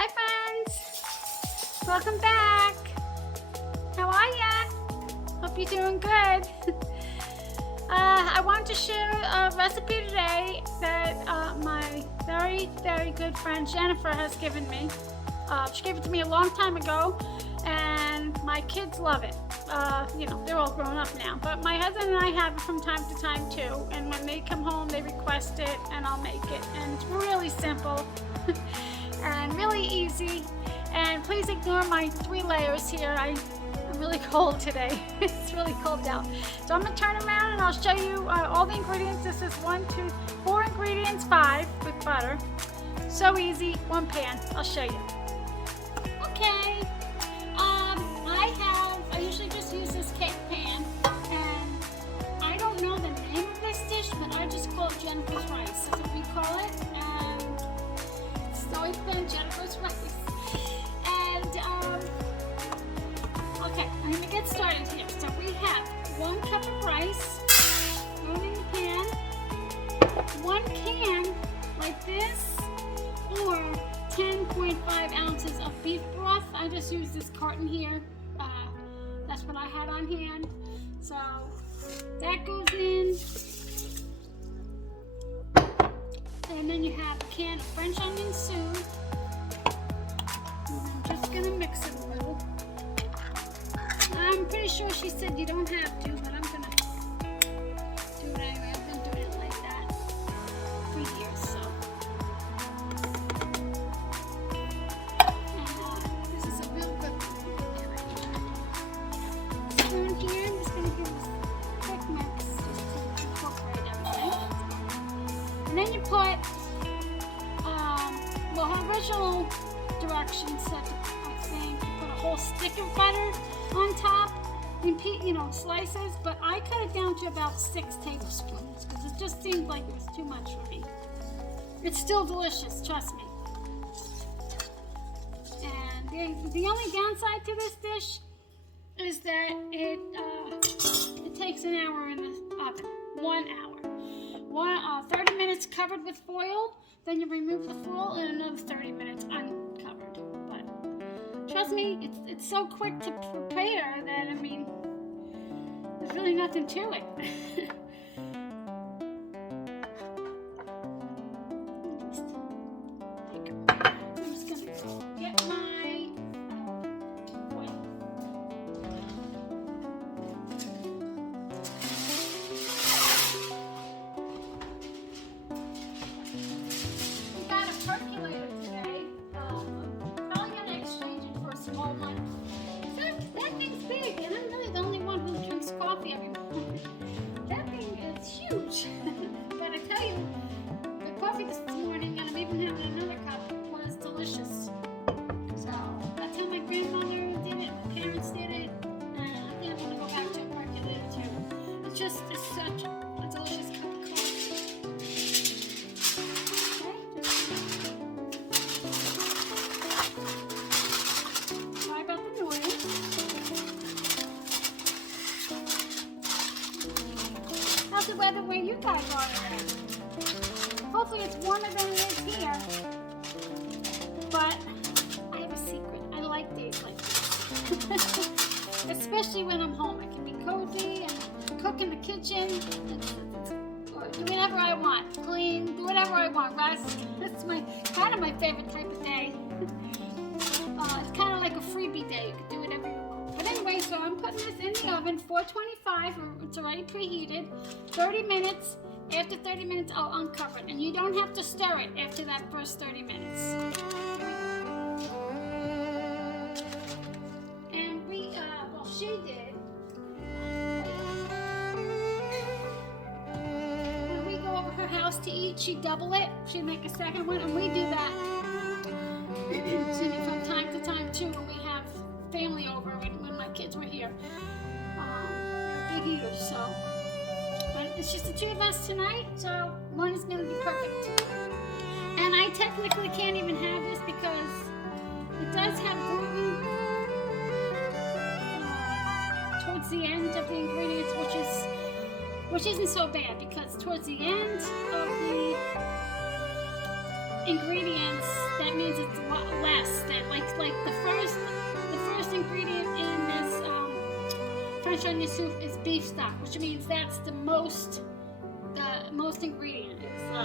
Hi friends, welcome back. How are ya? Hope you're doing good. I want to share a recipe today that my very good friend Jennifer has given me. She gave it to me a long time ago and my kids love it. You know, they're all grown up now, but my husband and I have it from time to time too, and when they come home they request it and I'll make it, and it's really simple and really easy. And please ignore my 3 layers here. I'm really cold today. It's really cold out. So I'm going to turn around and I'll show you all the ingredients. This is 1, 2, 4 ingredients, 5 with butter. So easy, 1 pan. I'll show you. Okay. I usually just use this cake pan, and I don't know the name of this dish, but I just call it Jennifer's rice. That's what we call it, and it's always been Jennifer's rice. And okay, I'm gonna get started here. So we have 1 cup of rice going in the pan, 1 can like this, or 10.5 ounces of beef broth. I just use this carton here. That's what I had on hand. So that goes in. And then you have a can of French onion soup. And I'm just gonna mix it a little. I'm pretty sure she said you don't have to, but I'm gonna do it anyway. I've been doing it like that for years, so. And this is a real good spoon here. I'm just gonna give this a quick mix just to incorporate everything. And then you put, well, her original directions said, I think, you put a whole stick of butter on top in slices, but I cut it down to about 6 tablespoons because it just seemed like it was too much for me. It's still delicious, trust me. And the only downside to this dish is that it takes an hour in the oven. 1 hour. 30 minutes covered with foil, then you remove the foil, and another 30 minutes uncovered. But trust me, it's so quick to prepare that, I mean, there's really nothing to it. I'm just gonna get my foil. We got a percolator today. I'm probably gonna exchange it for a small one. That thing's big, and I'm really the only one who drinks coffee every morning. That thing is huge. But I tell you, the coffee this morning, and I'm even having another cup, was delicious. So that's how my grandmother did it, my parents did it, and I think I'm gonna go back to a percolator too. It's such a delicious cup of coffee. Okay, sorry about the noise. How's the weather where you guys are today? Hopefully it's warmer than it is here. But I have a secret. I like days like this. Especially when I'm home. I can be cozy and cook in the kitchen. Or do whatever I want. Clean, do whatever I want. Rest. That's kind of my favorite type of day. It's kind of like a freebie day. You can do whatever you want. But anyway, so I'm putting this in the oven, 425. It's already preheated. 30 minutes. After 30 minutes, I'll uncover it. And you don't have to stir it after that first 30 minutes. And she did. When we go over her house to eat, she'd double it. She'd make a second one, and we do that. Excuse me, from time to time too, when we have family over, when my kids were here. They're big eaters, so. But it's just the 2 of us tonight, so one is going to be perfect. And I technically can't even have this because it does have gluten towards the end of the ingredients, which isn't so bad because towards the end of the ingredients, that means it's a lot less. That like the first ingredient in this French onion soup is beef stock, which means that's the most ingredient. I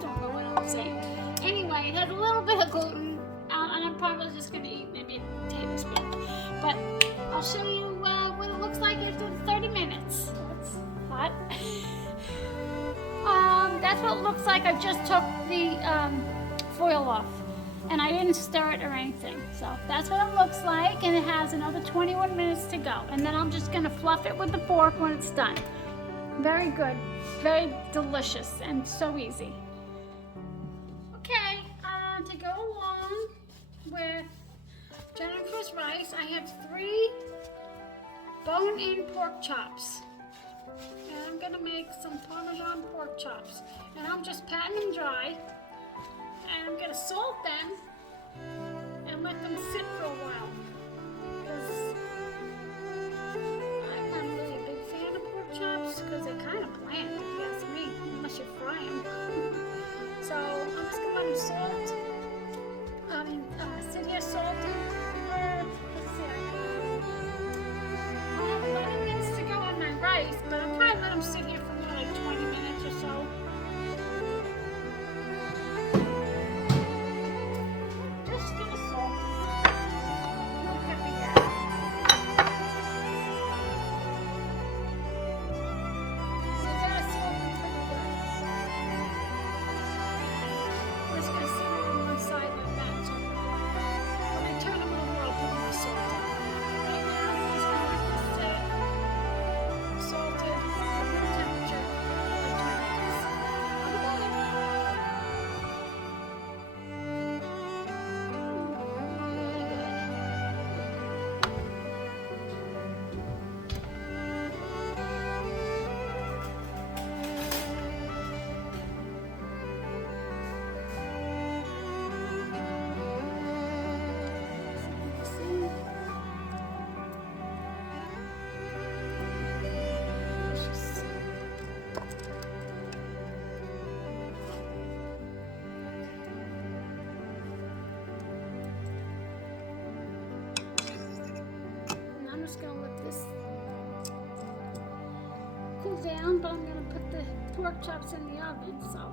don't know what I'm saying. Anyway, it has a little bit of gluten, and I'm probably just gonna eat maybe a tablespoon. But I'll show you what it looks like after 30 minutes. That's hot. That's what it looks like. I just took the foil off, and I didn't stir it or anything. So that's what it looks like, and it has another 21 minutes to go. And then I'm just gonna fluff it with the fork when it's done. Very good, very delicious, and so easy. Okay, to go along with Jennifer's rice, I have 3 bone-in pork chops. And I'm gonna make some Parmesan pork chops. And I'm just patting them dry. And I'm gonna salt them and let them sit for a while. Because I'm not really a big fan of pork chops because they're kind of bland, if you ask me, unless you fry them. So I'm just gonna let them salt. Sit here salting for, let's see, I have 11 minutes to go on my rice, but I'll probably let them sit here for more like 20 minutes or so. Just gonna salt them. No pepper yet. So you gotta salt them pretty good. I'm just gonna sit it on one side like that. So when I turn them over, I'll put more salt in. Right now, I'm just gonna let this sit salted at room temperature for 20 minutes. I'll be back. Really good. See? Delicious. And I'm just gonna let this cool down, but I'm gonna put the pork chops in the oven, so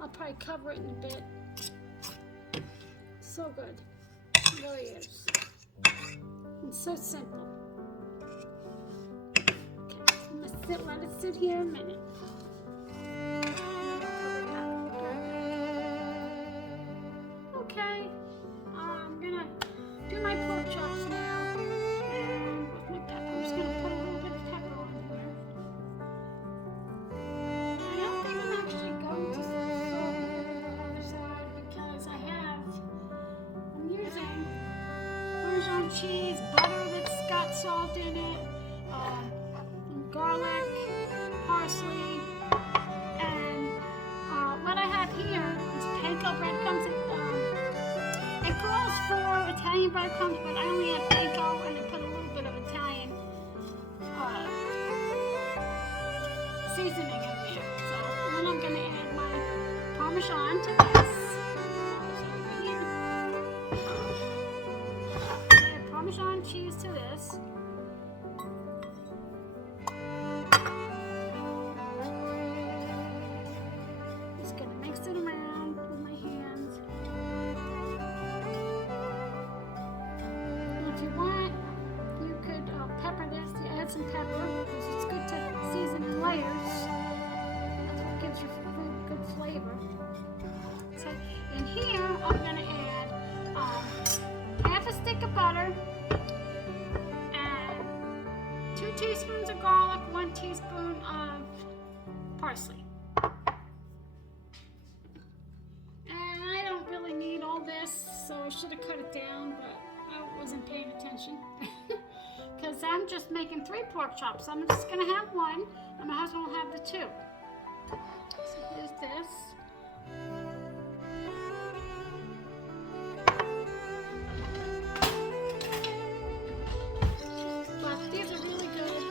I'll probably cover it in a bit. So good. It really is. It's so simple. Okay, I'm gonna let it sit here a minute. Okay, I'm gonna do my pork chops now. And with my pepper, I'm just gonna put a little bit of pepper on here. I don't think I'm actually going to salt the other side because I'm using Parmesan cheese, butter that's got salt in it, garlic, parsley, and what I have here is panko breadcrumbs. It calls for Italian breadcrumbs, but I only have panko, and I put a little bit of Italian seasoning in there. So then I'm going to add my Parmesan to this. Over here. Add Parmesan cheese to this. Just going to mix it around with my hands. And if you want, you could pepper this. You add some pepper because it's good to season in layers. That's what gives your food good flavor. So in here, I'm going to add half a stick of butter and 2 teaspoons of garlic, 1 teaspoon of parsley. And I don't really need all this, so I should have cut it down, but I wasn't paying attention. Because I'm just making 3 pork chops. I'm just going to have 1, and my husband will have the 2. So here's this. But these are really good.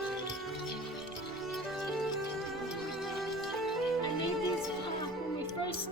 I made these when we first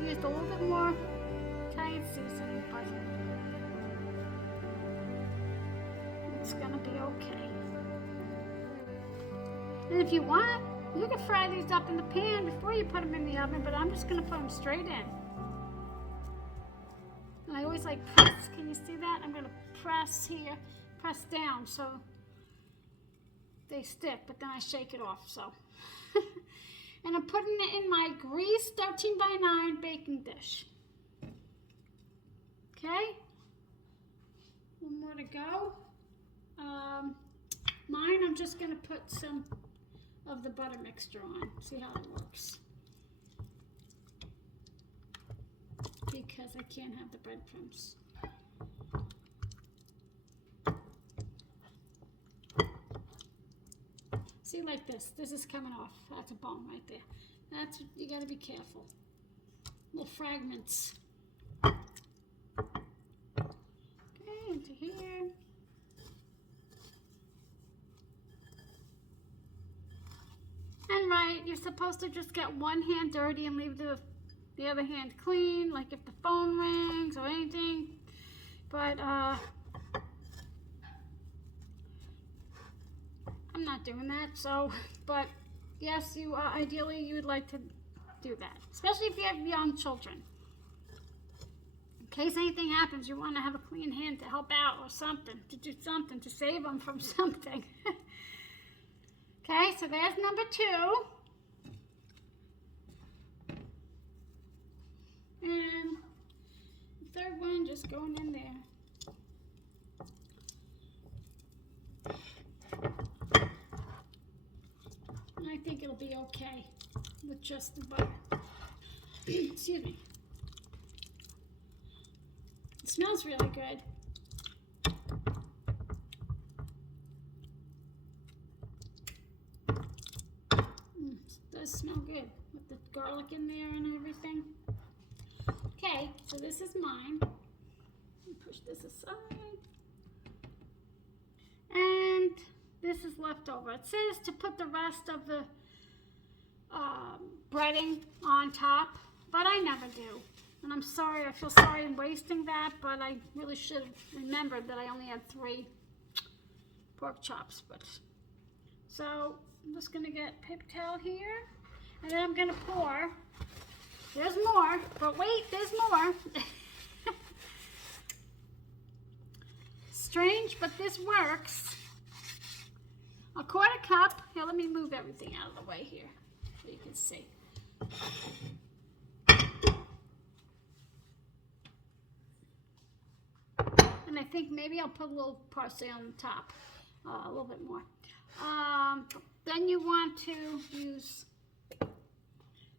have used a little bit more Italian seasoning, but it's gonna be okay. And if you want, you can fry these up in the pan before you put them in the oven, but I'm just gonna put them straight in. And I always like press, can you see that? I'm gonna press here, press down so they stick, but then I shake it off, so. And I'm putting it in my greased 13x9 baking dish. Okay, one more to go. Mine, I'm just gonna put some of the butter mixture on, see how it works. Because I can't have the breadcrumbs. See, like this is coming off. That's a bone right there. That's, you gotta be careful. Little fragments. Okay, into here. And right, you're supposed to just get one hand dirty and leave the other hand clean, like if the phone rings or anything. But I'm not doing that, so, but yes, you ideally you would like to do that, especially if you have young children. In case anything happens, you want to have a clean hand to help out or something, to do something, to save them from something. Okay, so there's number 2. And the third one just going in there. And I think it'll be okay with just the butter. Excuse me. It smells really good. It does smell good with the garlic in there and everything. Okay, so this is mine. Push this aside. And this is left over. It says to put the rest of the breading on top, but I never do. And I'm sorry, I feel sorry in wasting that, but I really should have remembered that I only had 3 pork chops. But so I'm just gonna get a paper towel here, and then I'm gonna pour. There's more, but wait, there's more. Strange, but this works. A 1/4 cup. Here, let me move everything out of the way here so you can see. And I think maybe I'll put a little parsley on the top, a little bit more. Then you want to use,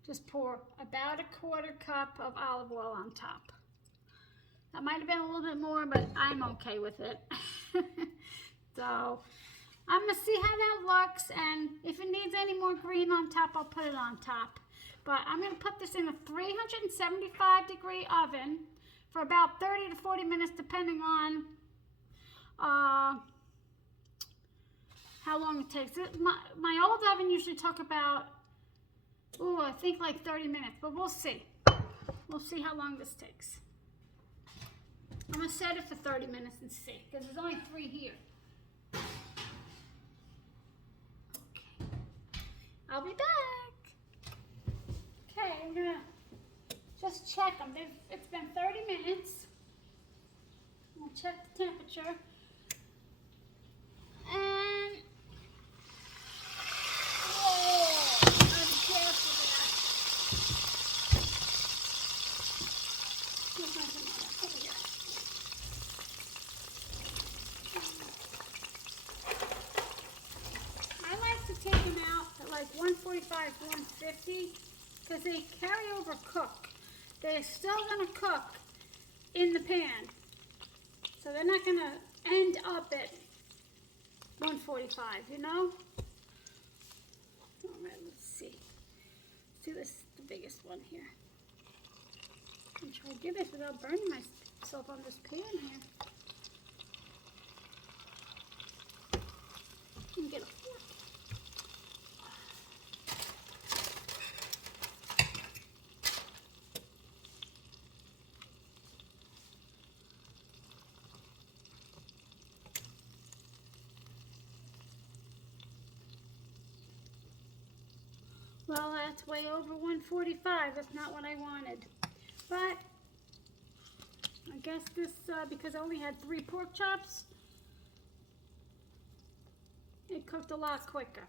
just pour about a 1/4 cup of olive oil on top. That might have been a little bit more, but I'm okay with it. So I'm gonna see how that looks, and if it needs any more green on top, I'll put it on top. But I'm gonna put this in a 375-degree oven for about 30 to 40 minutes, depending on how long it takes. My old oven usually took about, I think like 30 minutes, but we'll see. We'll see how long this takes. I'm gonna set it for 30 minutes and see, because there's only 3 here. Okay, I'll be back. Okay, I'm gonna just check them. It's been 30 minutes. We'll check the temperature. And, whoa, gotta be careful there. Here's my tomato, over here. I like to take them out at like 145, 150, because they carry over cook. They're still gonna cook in the pan. So they're not gonna end up at 145, you know? All right, let's see. See, this is the biggest one here. I'm trying to do this without burning myself on this pan here. And get a fork. that's way over 145. That's not what I wanted. But I guess this, because I only had 3 pork chops, it cooked a lot quicker.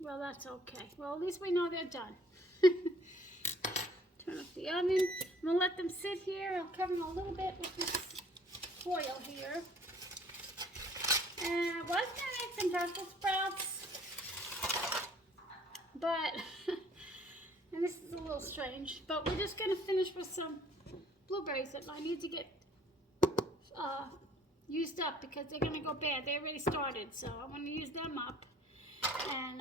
Well, that's okay. Well, at least we know they're done. Turn off the oven. I'm gonna let them sit here. I'll cover them a little bit with this foil here. And I was gonna make some Brussels sprouts, but and this is a little strange, but we're just gonna finish with some blueberries that I need to get used up because they're gonna go bad. They already started, so I want to use them up. And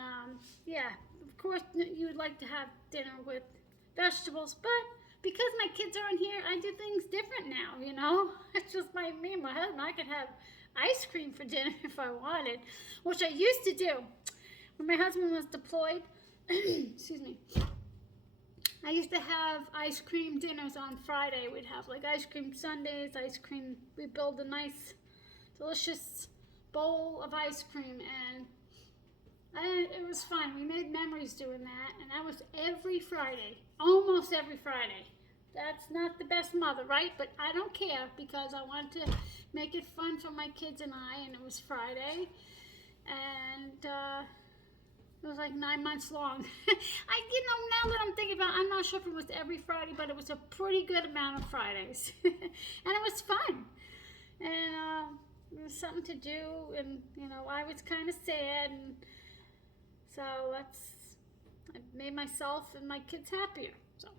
yeah, of course you would like to have dinner with vegetables, but because my kids aren't here, I do things different now, you know. It's just me and my husband. I could have ice cream for dinner if I wanted, which I used to do when my husband was deployed. Excuse me. I used to have ice cream dinners on Friday. We'd have like ice cream sundaes, ice cream. We'd build a nice, delicious bowl of ice cream, and it was fun. We made memories doing that, and that was every Friday, almost every Friday. That's not the best mother, right? But I don't care because I want to make it fun for my kids and I, and it was Friday, and it was like 9 months long. Now that I'm thinking about it, I'm not sure if it was every Friday, but it was a pretty good amount of Fridays. And it was fun. And it was something to do, and, you know, I was kind of sad, and so I made myself and my kids happier. So,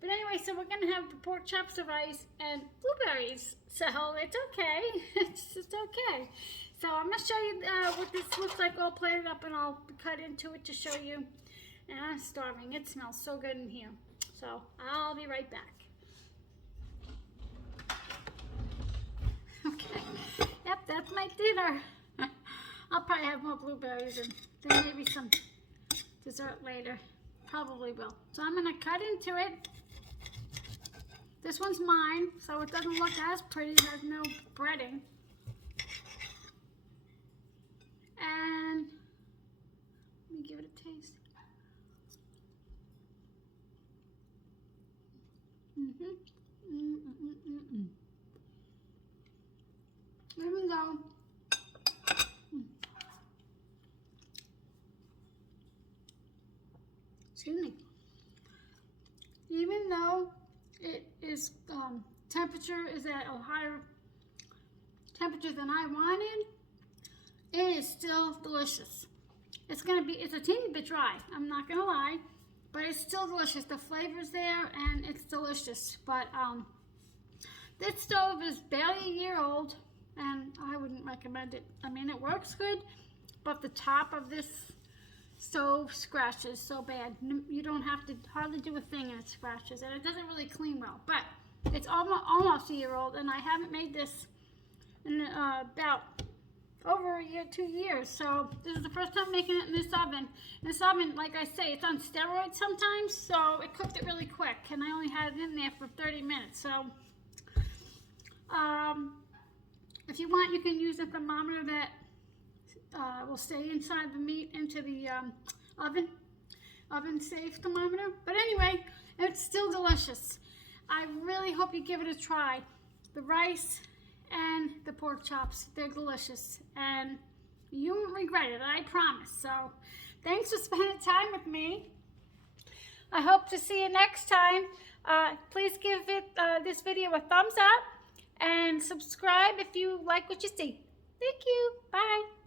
but anyway, so we're gonna have the pork chops of rice and blueberries. So it's okay. It's just okay. So I'm gonna show you what this looks like all plated up, and I'll cut into it to show you. And I'm starving. It smells so good in here. So I'll be right back. Okay. Yep, that's my dinner. I'll probably have more blueberries and then maybe some dessert later. Probably will. So I'm gonna cut into it. This one's mine, so it doesn't look as pretty. There's no breading. And let me give it a taste. Even though excuse me, even though it is temperature is at a higher temperature than I wanted, it is still delicious. It's a teeny bit dry, I'm not gonna lie, but it's still delicious. The flavor's there and it's delicious. But this stove is barely a year old, and I wouldn't recommend it. I mean, it works good, but the top of this stove scratches so bad. You don't have to hardly do a thing and it scratches, and it doesn't really clean well. But it's almost a year old, and I haven't made this in about over a year, 2 years. So this is the first time making it in this oven. This oven, like I say, it's on steroids sometimes, so it cooked it really quick, and I only had it in there for 30 minutes. So if you want, you can use a thermometer that will stay inside the meat into the oven safe thermometer. But anyway, it's still delicious. I really hope you give it a try. The rice and the pork chops, they're delicious, and you won't regret it, I promise. So thanks for spending time with me. I hope to see you next time. Please give this video a thumbs up and subscribe if you like what you see. Thank you. Bye.